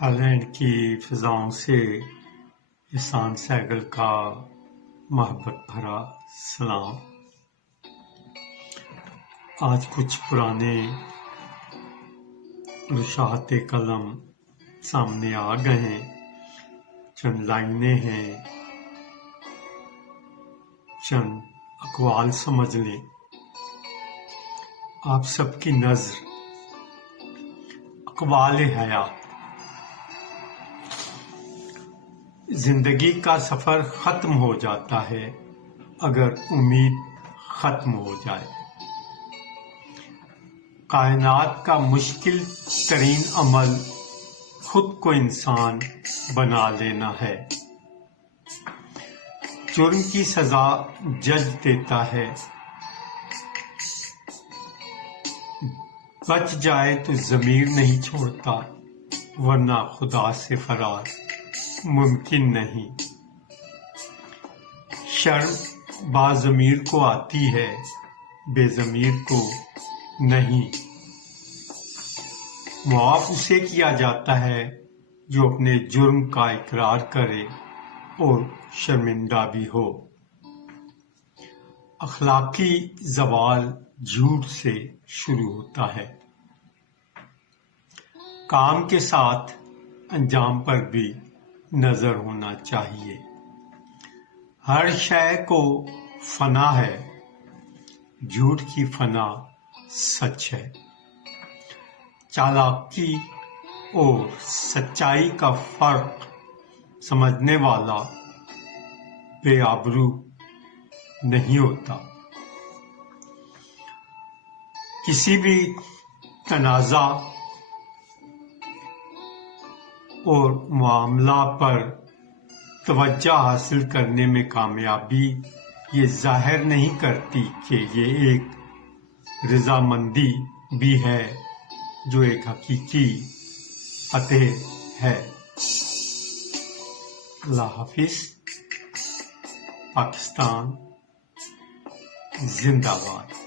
Holland کی فضاؤں سے احسان سہگل کا محبت بھرا سلام۔ آج کچھ پرانے رشاہت قلم سامنے آ گئے ہیں، چند لائنیں ہیں، چند اقوال سمجھ لیں۔ آپ سب کی نظر اقوال حیات۔ زندگی کا سفر ختم ہو جاتا ہے اگر امید ختم ہو جائے۔ کائنات کا مشکل ترین عمل خود کو انسان بنا لینا ہے۔ جرم کی سزا جج دیتا ہے، بچ جائے تو ضمیر نہیں چھوڑتا، ورنہ خدا سے فرار ممکن نہیں۔ شرم باضمیر کو آتی ہے، بے ضمیر کو نہیں۔ معاف اسے کیا جاتا ہے جو اپنے جرم کا اقرار کرے اور شرمندہ بھی ہو۔ اخلاقی زوال جھوٹ سے شروع ہوتا ہے۔ کام کے ساتھ انجام پر بھی نظر ہونا چاہیے۔ ہر شے کو فنا ہے، جھوٹ کی فنا سچ ہے۔ چالاکی اور سچائی کا فرق سمجھنے والا بے آبرو نہیں ہوتا۔ کسی بھی تنازع اور معاملہ پر توجہ حاصل کرنے میں کامیابی یہ ظاہر نہیں کرتی کہ یہ ایک رضامندی بھی ہے جو ایک حقیقی فتح ہے۔ اللہ حافظ۔ پاکستان زندہ باد۔